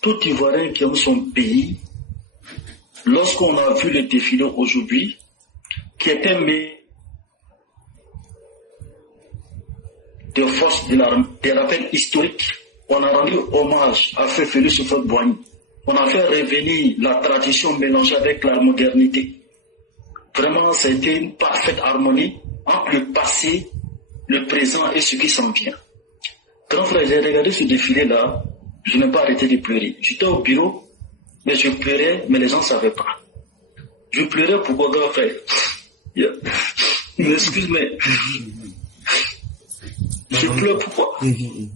tout Ivoirien qui aime son pays, lorsqu'on a vu le défilé aujourd'hui, qui est un de force des rappels historiques, on a rendu hommage à Feu Félix Houphouët-Boigny. On a fait revenir la tradition mélangée avec la modernité. Vraiment, c'était une parfaite harmonie entre le passé, le présent et ce qui s'en vient. Grand frère, j'ai regardé ce défilé-là, je n'ai pas arrêté de pleurer. J'étais au bureau, mais je pleurais, mais les gens ne savaient pas. Je pleurais pourquoi, grand frère? Excuse, mais je pleure pourquoi? Il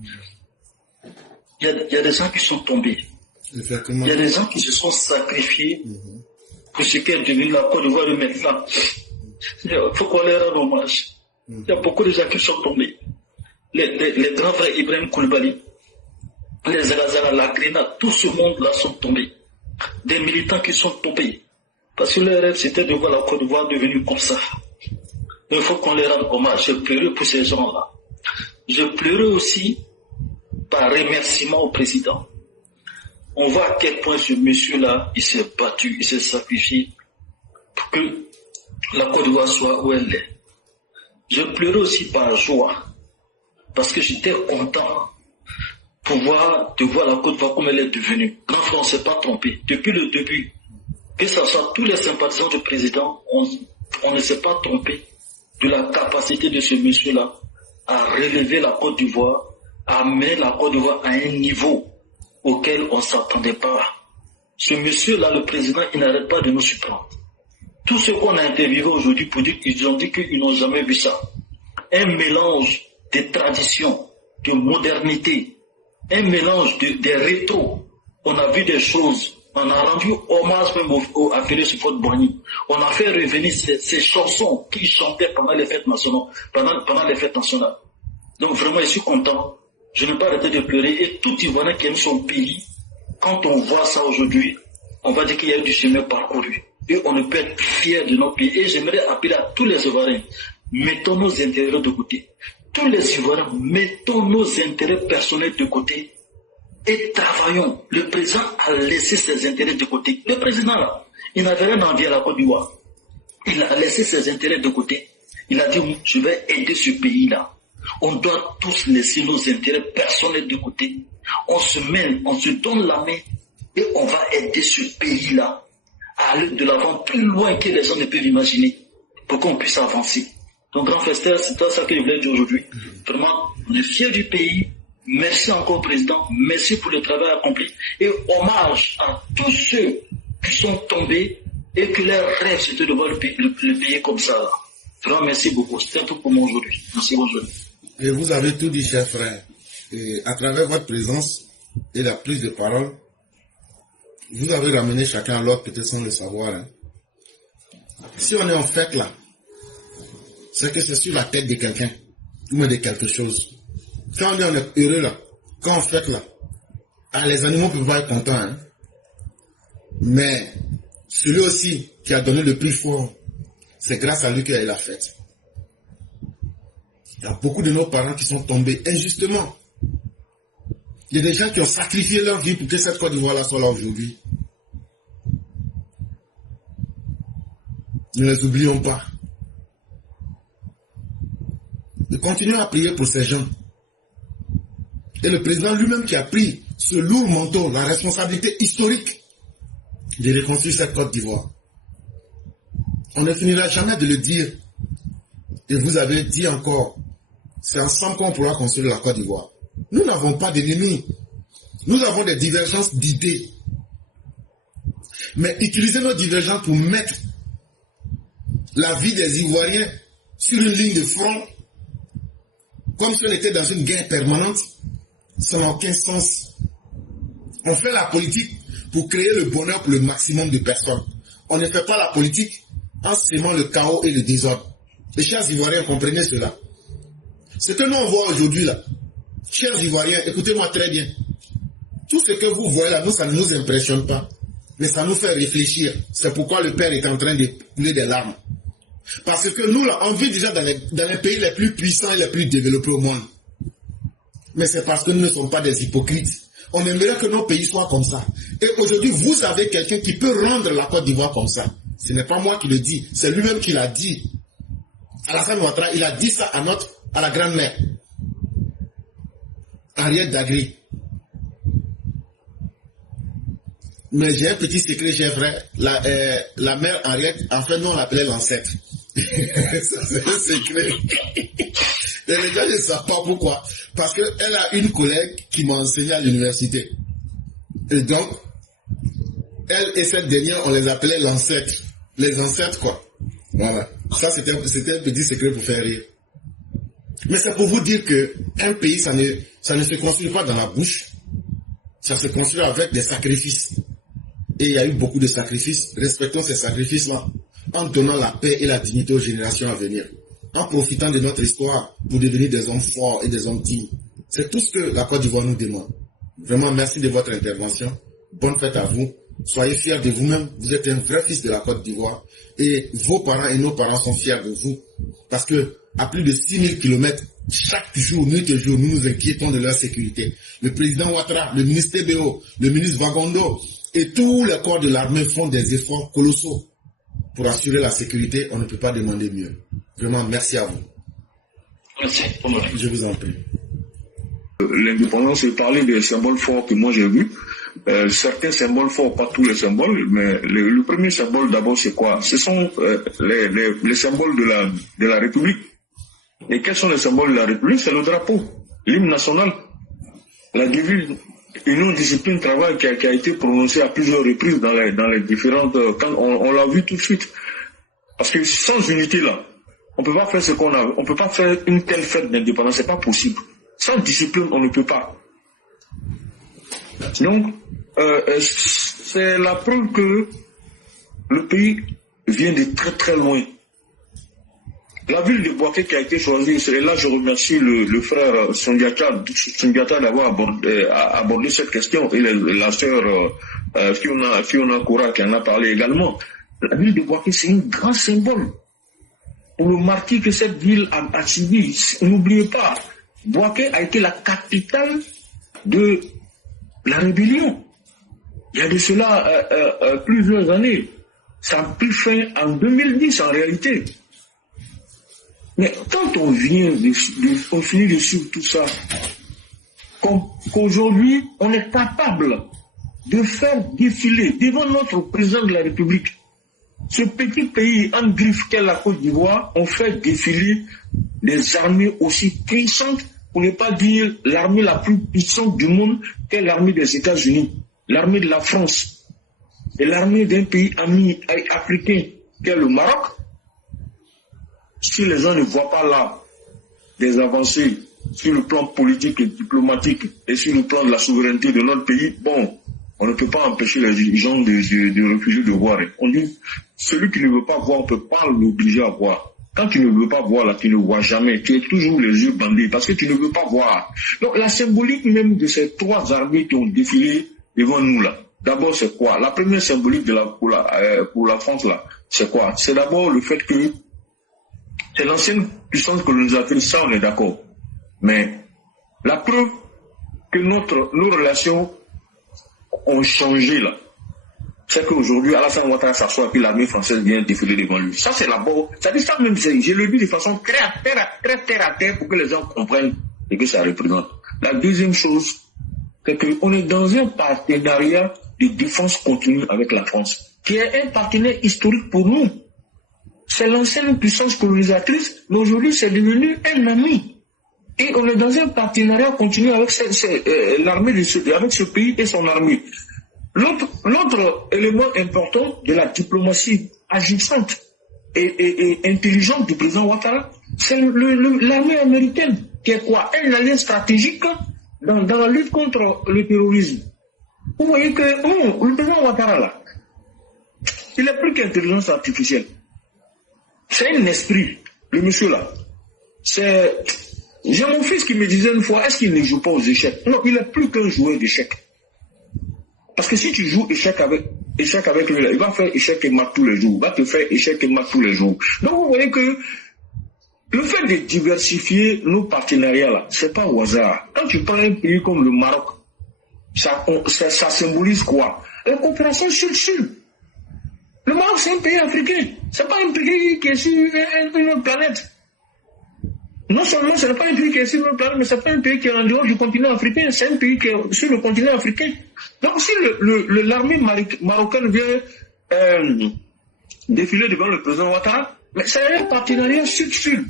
y a des gens qui sont tombés. Il y a des gens qui se sont sacrifiés pour ce qui est devenu la Côte d'Ivoire de maintenant. Il faut qu'on les rende hommage. Il y a beaucoup de gens qui sont tombés. Les grands frères Ibrahim Koulibaly, les Zagazara, la Grenade, tout ce monde-là sont tombés. Des militants qui sont tombés. Parce que leur rêve, c'était de voir la Côte d'Ivoire devenue comme ça. Il faut qu'on les rende hommage. Je pleurais pour ces gens-là. Je pleurais aussi par remerciement au président. On voit à quel point ce monsieur-là, il s'est battu, il s'est sacrifié pour que la Côte d'Ivoire soit où elle est. Je pleurais aussi par joie, parce que j'étais content de voir la Côte d'Ivoire comme elle est devenue. Grand frère, on ne s'est pas trompé. Depuis le début, que ce soit tous les sympathisants du président, on ne s'est pas trompé de la capacité de ce monsieur-là à relever la Côte d'Ivoire, à amener la Côte d'Ivoire à un niveau auquel on ne s'attendait pas. Ce monsieur-là, le président, il n'arrête pas de nous surprendre. Tout ce qu'on a interviewé aujourd'hui pour dire qu'ils ont dit qu'ils n'ont jamais vu ça. Un mélange de tradition, de modernité, un mélange de rétro. On a vu des choses. On a rendu hommage même à Félix Houphouët-Boigny. On a fait revenir ces chansons qu'il chantait pendant les fêtes nationales. Pendant les fêtes nationales. Donc vraiment, je suis content. Je n'ai pas arrêté de pleurer. Et tout Ivoirien qui aime son pays, quand on voit ça aujourd'hui, on va dire qu'il y a eu du chemin parcouru. Et on ne peut être fier de notre pays. Et j'aimerais appeler à tous les Ivoiriens, mettons nos intérêts de côté. Tous les Ivoiriens, mettons nos intérêts personnels de côté et travaillons. Le président a laissé ses intérêts de côté. Le président là, il n'avait rien envie à la Côte d'Ivoire. Il a laissé ses intérêts de côté. Il a dit, je vais aider ce pays-là. On doit tous laisser nos intérêts personnels de côté. On se mêle, on se donne la main et on va aider ce pays-là à aller de l'avant plus loin que les gens ne peuvent imaginer pour qu'on puisse avancer. Donc, grand frère, c'est ça que je voulais dire aujourd'hui. Vraiment, on est fiers du pays. Merci encore, Président. Merci pour le travail accompli. Et hommage à tous ceux qui sont tombés et que leur rêve, c'était de voir le pays comme ça. Là. Vraiment, merci beaucoup. C'est tout pour moi aujourd'hui. Merci, bonjour. Et vous avez tout dit, cher frère. Et à travers votre présence et la prise de parole, vous avez ramené chacun à l'autre, peut-être sans le savoir. Hein. Si on est en fête là, c'est que c'est sur la tête de quelqu'un, ou de quelque chose. Quand on est heureux là, quand on fête là, les animaux peuvent pas être contents. Hein. Mais celui aussi qui a donné le plus fort, c'est grâce à lui qu'il y a eu la fête. Il y a beaucoup de nos parents qui sont tombés injustement. Il y a des gens qui ont sacrifié leur vie pour que cette Côte d'Ivoire-là soit là aujourd'hui. Ne les oublions pas. Et continuons à prier pour ces gens. Et le président lui-même qui a pris ce lourd manteau, la responsabilité historique de reconstruire cette Côte d'Ivoire. On ne finira jamais de le dire. Et vous avez dit encore, c'est ensemble qu'on pourra construire la Côte d'Ivoire. Nous n'avons pas d'ennemis. Nous avons des divergences d'idées. Mais utilisez nos divergences pour mettre la vie des Ivoiriens sur une ligne de front, comme si on était dans une guerre permanente, ça n'a aucun sens. On fait la politique pour créer le bonheur pour le maximum de personnes. On ne fait pas la politique en sémant le chaos et le désordre. Les chers Ivoiriens, comprenez cela. Ce que nous on voit aujourd'hui là, chers Ivoiriens, écoutez-moi très bien. Tout ce que vous voyez là, nous, ça ne nous impressionne pas. Mais ça nous fait réfléchir. C'est pourquoi le Père est en train de couler des larmes. Parce que nous, là, on vit déjà dans les pays les plus puissants et les plus développés au monde. Mais c'est parce que nous ne sommes pas des hypocrites. On aimerait que nos pays soient comme ça. Et aujourd'hui, vous avez quelqu'un qui peut rendre la Côte d'Ivoire comme ça. Ce n'est pas moi qui le dis, c'est lui-même qui l'a dit. Alassane Ouattara, il a dit ça à la grand-mère. Henriette Dagri. Mais j'ai un petit secret, j'ai vrai. La mère Henriette, en fait, nous on l'appelait l'ancêtre. Ça, c'est un secret. Et les gens ne savent pas pourquoi. Parce qu'elle a une collègue qui m'a enseigné à l'université. Et donc, elle et cette dernière, on les appelait l'ancêtre. Les ancêtres, quoi. Voilà. Ça, c'était un petit secret pour faire rire. Mais c'est pour vous dire que un pays, ça ne se construit pas dans la bouche. Ça se construit avec des sacrifices. Et il y a eu beaucoup de sacrifices. Respectons ces sacrifices-là. En donnant la paix et la dignité aux générations à venir. En profitant de notre histoire pour devenir des hommes forts et des hommes dignes. C'est tout ce que la Côte d'Ivoire nous demande. Vraiment, merci de votre intervention. Bonne fête à vous. Soyez fiers de vous-même. Vous êtes un vrai fils de la Côte d'Ivoire. Et vos parents et nos parents sont fiers de vous. Parce que, à plus de 6000 km, chaque jour, nuit et jour, nous nous inquiétons de leur sécurité. Le président Ouattara, le ministre TBO, le ministre Vagondo et tous les corps de l'armée font des efforts colossaux pour assurer la sécurité. On ne peut pas demander mieux. Vraiment, merci à vous. Merci. Je vous en prie. L'indépendance, c'est parler des symboles forts que moi j'ai vus. Certains symboles forts, pas tous les symboles, mais le premier symbole d'abord c'est quoi? Ce sont les symboles de la République. Et quels sont les symboles de la République? C'est le drapeau, l'hymne national, la devise union, discipline, travail qui a été prononcée à plusieurs reprises dans les différentes... Quand on l'a vu tout de suite. Parce que sans unité là, on peut pas faire ce qu'on a, on peut pas faire une telle fête d'indépendance, c'est pas possible. Sans discipline, on ne peut pas. Donc, c'est la preuve que le pays vient de très très loin. La ville de Bouaké qui a été choisie, et là je remercie le frère Sundiata d'avoir abordé cette question, et la sœur Fiona Koura qui en a parlé également. La ville de Bouaké, c'est un grand symbole pour le marquis que cette ville a subi. N'oubliez pas, Bouaké a été la capitale de la rébellion. Il y a de cela plusieurs années. Ça a pris fin en 2010 en réalité. Mais quand on finit de suivre tout ça, qu'aujourd'hui on est capable de faire défiler devant notre président de la République, ce petit pays en griffe qu'est la Côte d'Ivoire, on fait défiler des armées aussi puissantes, pour ne pas dire l'armée la plus puissante du monde, qu'est l'armée des États-Unis, l'armée de la France, et l'armée d'un pays ami africain, qu'est le Maroc. Si les gens ne voient pas là des avancées sur le plan politique et diplomatique et sur le plan de la souveraineté de notre pays, bon, on ne peut pas empêcher les gens de refuser de voir. On dit, celui qui ne veut pas voir, on ne peut pas l'obliger à voir. Quand tu ne veux pas voir, là, tu ne vois jamais. Tu es toujours les yeux bandés parce que tu ne veux pas voir. Donc la symbolique même de ces trois armées qui ont défilé devant nous là, d'abord c'est quoi? La première symbolique pour la France là, c'est quoi? C'est d'abord le fait que c'est l'ancienne puissance colonisatrice, ça on est d'accord. Mais la preuve que nos relations ont changé là, c'est qu'aujourd'hui, Alassane Ouattara s'assoit et puis l'armée française vient défiler devant lui. Ça c'est d'abord, ça dit ça même, je le dis de façon très terre à terre pour que les gens comprennent ce que ça représente. La deuxième chose, c'est qu'on est dans un partenariat de défense continue avec la France, qui est un partenaire historique pour nous. C'est l'ancienne puissance colonisatrice, mais aujourd'hui c'est devenu un ami. Et on est dans un partenariat continu avec l'armée avec ce pays et son armée. L'autre élément important de la diplomatie agissante et intelligente du président Ouattara, c'est l'armée américaine, qui est quoi? Un allié stratégique dans la lutte contre le terrorisme. Vous voyez que le président Ouattara là, il n'est plus qu'intelligence artificielle. C'est un esprit, le monsieur là. J'ai mon fils qui me disait une fois, est-ce qu'il ne joue pas aux échecs? Non, il n'est plus qu'un joueur d'échecs. Parce que si tu joues échec avec lui, il va faire échec et mat tous les jours. Il va te faire échec et mat tous les jours. Donc vous voyez que le fait de diversifier nos partenariats là, c'est pas au hasard. Quand tu prends un pays comme le Maroc, ça symbolise quoi? La coopération sud-sud. Le Maroc, c'est un pays africain. C'est pas un pays qui est sur une autre planète. Non seulement ce n'est pas un pays qui est sur une autre planète, mais c'est pas un pays qui est en dehors du continent africain. C'est un pays qui est sur le continent africain. Donc si l'armée marocaine vient défiler devant le président Ouattara, mais c'est un partenariat sud-sud.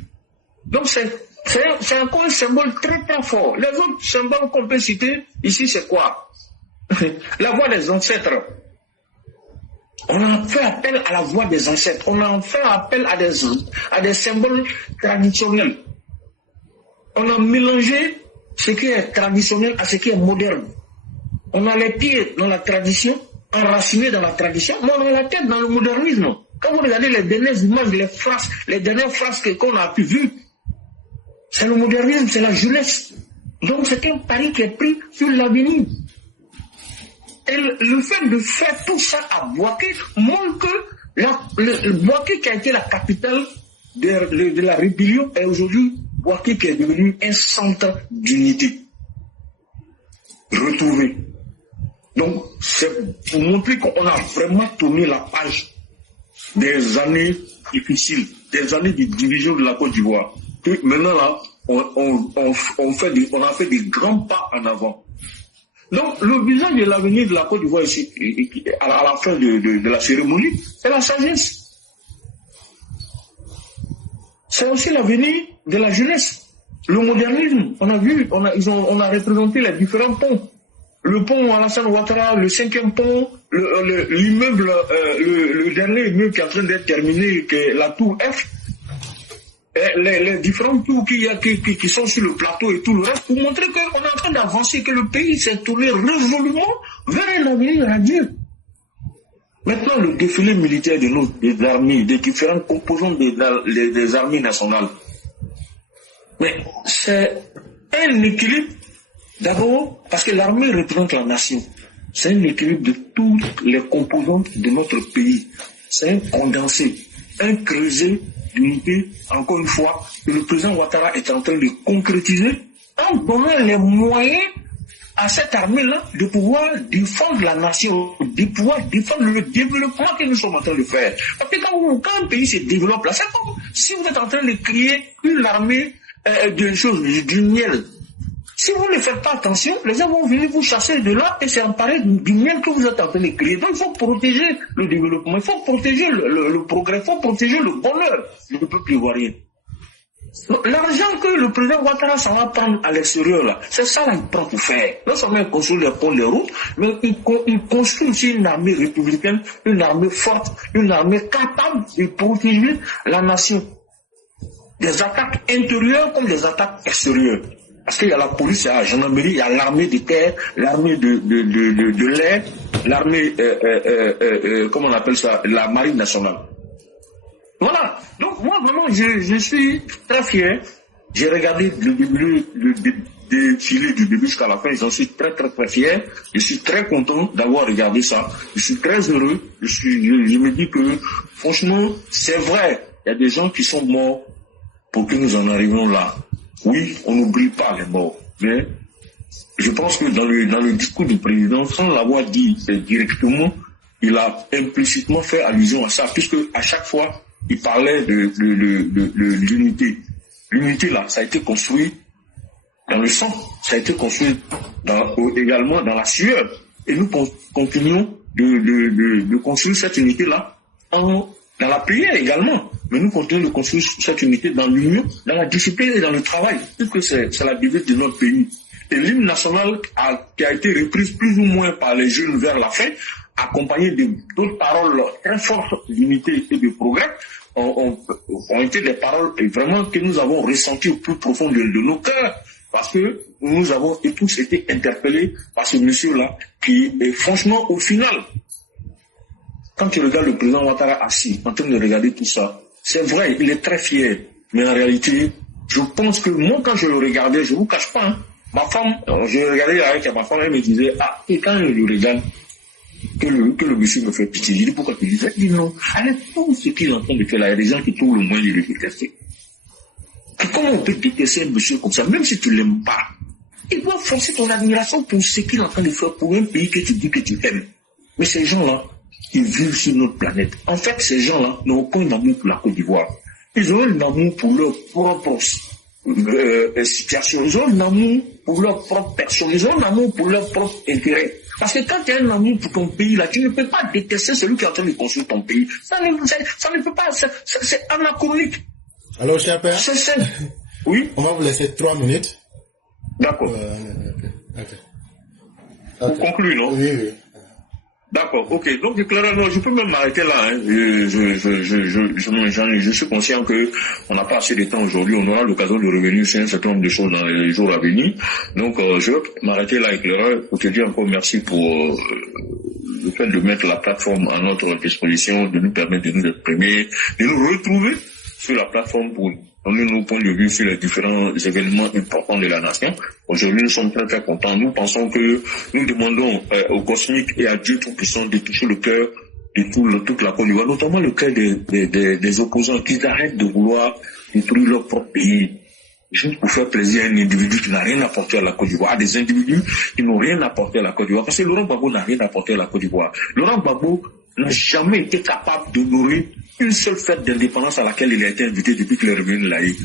Donc c'est encore un symbole très très fort. Les autres symboles qu'on peut citer ici, c'est quoi? La voix des ancêtres. On a fait appel à la voix des ancêtres. On a fait appel à des symboles traditionnels. On a mélangé ce qui est traditionnel à ce qui est moderne. On a les pieds dans la tradition, enracinés dans la tradition, mais on a la tête dans le modernisme. Quand vous regardez les dernières images, les dernières frasques qu'on a pu voir, c'est le modernisme, c'est la jeunesse. Donc c'est un pari qui est pris sur l'avenir. Et le fait de faire tout ça à Bouaké montre que Bouaké qui a été la capitale de la rébellion est aujourd'hui Bouaké qui est devenu un centre d'unité retrouvé. Donc c'est pour montrer qu'on a vraiment tourné la page des années difficiles, des années de division de la Côte d'Ivoire. Et maintenant là, on a fait des grands pas en avant. Donc, le visage de l'avenir de la Côte d'Ivoire ici, à la fin de la cérémonie, c'est la sagesse. C'est aussi l'avenir de la jeunesse. Le modernisme, on a vu, on a représenté les différents ponts. Le pont Alassane Ouattara, le 5e pont, l'immeuble, le dernier immeuble qui est en train d'être terminé, qui est la tour F. Les différents tours qui sont sur le plateau et tout le reste, pour montrer qu'on est en train d'avancer, que le pays s'est tourné résolument vers un avenir radieux. Maintenant, le défilé militaire des armées, des différents composants des armées nationales, mais c'est un équilibre, d'abord, parce que l'armée représente la nation. C'est un équilibre de toutes les composantes de notre pays. C'est un condensé, un creuset d'unité, encore une fois, que le président Ouattara est en train de concrétiser en donnant les moyens à cette armée-là de pouvoir défendre la nation, de pouvoir défendre le développement que nous sommes en train de faire. Parce que quand un pays se développe là, c'est comme si vous êtes en train de créer une armée du miel. Si vous ne faites pas attention, les gens vont venir vous chasser de là et s'emparer du miel que vous êtes en train de créer. Donc il faut protéger le développement, il faut protéger le progrès, il faut protéger le bonheur du peuple ivoirien. L'argent que le président Ouattara s'en va prendre à l'extérieur, là, c'est ça qu'il prend pour faire. Non seulement il construit les ponts, les routes, mais il construit aussi une armée républicaine, une armée forte, une armée capable de protéger la nation. Des attaques intérieures comme des attaques extérieures. Parce qu'il y a la police, il y a la gendarmerie, il y a l'armée de terre, l'armée de l'air, l'armée, comment on appelle ça, la marine nationale. Voilà. Donc moi vraiment, je suis très fier. J'ai regardé le défilé du début jusqu'à la fin. J'en suis très très très fier. Je suis très content d'avoir regardé ça. Je suis très heureux. Je me dis que franchement, c'est vrai. Il y a des gens qui sont morts pour que nous en arrivions là. Oui, on n'oublie pas les morts, mais je pense que dans le discours du président, sans l'avoir dit directement, il a implicitement fait allusion à ça, puisque à chaque fois, il parlait de l'unité. L'unité, là, ça a été construit dans le sang, ça a été construit également dans la sueur. Et nous continuons de construire cette unité-là dans la prière également. Mais nous continuons de construire cette unité dans l'union, dans la discipline et dans le travail, puisque c'est la devise de notre pays. Et l'hymne national qui a été reprise plus ou moins par les jeunes vers la fin, accompagné d'autres paroles très fortes d'unité et de progrès, ont été des paroles vraiment que nous avons ressenties au plus profond de nos cœurs, parce que nous avons tous été interpellés par ce monsieur-là qui est franchement au final. Quand tu regardes le président Ouattara assis, en train de regarder tout ça, c'est vrai, il est très fier. Mais en réalité, je pense que moi, quand je le regardais, je ne vous cache pas, hein, ma femme, je regardais avec ma femme, elle me disait, ah, et quand je le regarde, que le monsieur me fait pitié, je dis, pourquoi tu dis ça? Il dit non, avec tout ce qu'il est en train de faire là, il y a des gens qui trouvent le moyen de le détester. Comment on peut détester un monsieur comme ça, même si tu ne l'aimes pas? il doit forcer ton admiration pour ce qu'il est en train de faire pour un pays que tu dis que tu aimes. Mais ces gens-là, ils vivent sur notre planète. En fait, ces gens-là n'ont aucun amour pour la Côte d'Ivoire. Ils ont un amour pour leur propre situation. Ils ont un amour pour leur propre personne. Ils ont un amour pour leur propre intérêt. Parce que quand tu as un amour pour ton pays, là, tu ne peux pas détester celui qui est en train de construire ton pays. Ça ne peut pas, c'est anachronique. Alors, cher père, oui, on va vous laisser 3 minutes. D'accord. Pour conclure, non? Oui, oui. D'accord, ok. Donc, clairement, je peux même m'arrêter là. Hein. Je suis conscient que on n'a pas assez de temps aujourd'hui. On aura l'occasion de revenir sur un certain nombre de choses dans les jours à venir. Donc, je vais m'arrêter là, éclaireur, pour te dire encore merci pour le fait de mettre la plateforme à notre disposition, de nous permettre de nous exprimer, de nous retrouver sur la plateforme pour donner nos points de vue sur les différents événements importants de la nation. Aujourd'hui, nous sommes très très contents. Nous pensons que nous demandons au cosmique et à Dieu Tout-Puissant de toucher le cœur de toute la Côte d'Ivoire, notamment le cœur des opposants, qu'ils arrêtent de vouloir détruire leur propre pays. Juste pour faire plaisir à un individu qui n'a rien apporté à la Côte d'Ivoire, à des individus qui n'ont rien apporté à la Côte d'Ivoire. Parce que Laurent Gbagbo n'a rien apporté à la Côte d'Ivoire. Laurent Gbagbo n'a jamais été capable d'honorer une seule fête d'indépendance à laquelle il a été invité depuis qu'il est revenu laïque.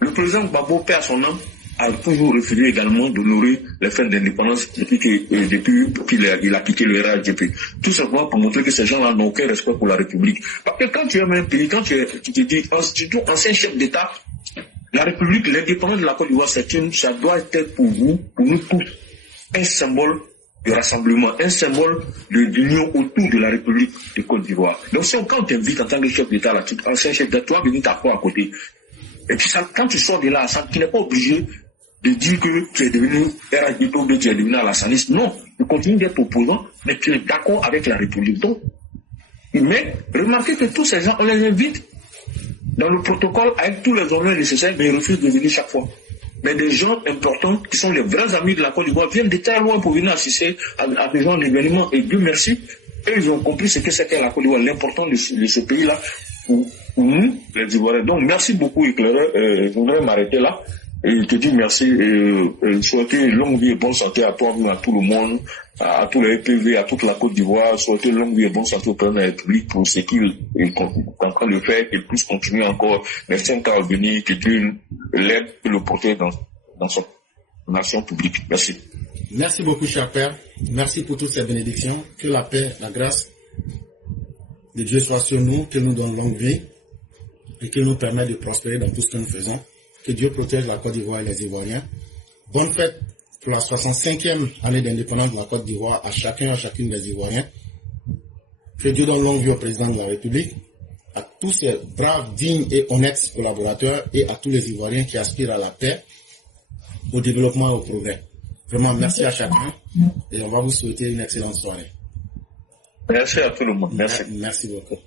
Le président Gbagbo, père son âme, a toujours refusé également d'honorer les fêtes d'indépendance depuis qu'il a quitté le RHDP. Tout simplement pour montrer que ces gens-là n'ont aucun respect pour la République. Parce que quand tu aimes un pays, quand tu te dis, surtout ancien chef d'État, la République, l'indépendance de la Côte d'Ivoire, ça doit être pour vous, pour nous tous, un symbole de rassemblement, un symbole d'union autour de la République de Côte d'Ivoire. Donc quand on t'invite en tant que chef d'État, là, ancien chef d'État, tu vas venir t'asseoir à côté. Et puis quand tu sors de là, tu n'es pas obligé de dire que tu es devenu RHDP ou que tu es devenu alassaniste. Non, tu continues d'être opposant, mais tu es d'accord avec la République. Donc, mais remarquez que tous ces gens, on les invite dans le protocole avec tous les honneurs nécessaires, mais ils refusent de venir chaque fois. Mais des gens importants, qui sont les vrais amis de la Côte d'Ivoire, viennent de très loin pour venir assister à des gens d'événements. Et Dieu merci, et ils ont compris ce que c'était la Côte d'Ivoire, l'importance de ce pays-là pour nous, les Ivoiriens. Donc, merci beaucoup, éclaireur. Je voudrais m'arrêter là. Et je te dis merci et souhaiter longue vie et bonne santé à toi, à tout le monde, à tous les EPV, à toute la Côte d'Ivoire. Souhaiter longue vie et bonne santé au président de la République pour ce qu'il est en train de faire et plus continuer encore. Merci encore à venir, que Dieu l'aide et le protège dans son nation publique. Merci. Merci beaucoup, cher Père. Merci pour toutes ces bénédictions. Que la paix, la grâce de Dieu soit sur nous, qu'il nous donne longue vie et qu'il nous permette de prospérer dans tout ce que nous faisons. Que Dieu protège la Côte d'Ivoire et les Ivoiriens. Bonne fête pour la 65e année d'indépendance de la Côte d'Ivoire à chacun et à chacune des Ivoiriens. Que Dieu donne longue vie au président de la République, à tous ces braves, dignes et honnêtes collaborateurs et à tous les Ivoiriens qui aspirent à la paix, au développement et au progrès. Vraiment, merci à chacun et on va vous souhaiter une excellente soirée. Merci à tout le monde. Merci. Merci beaucoup.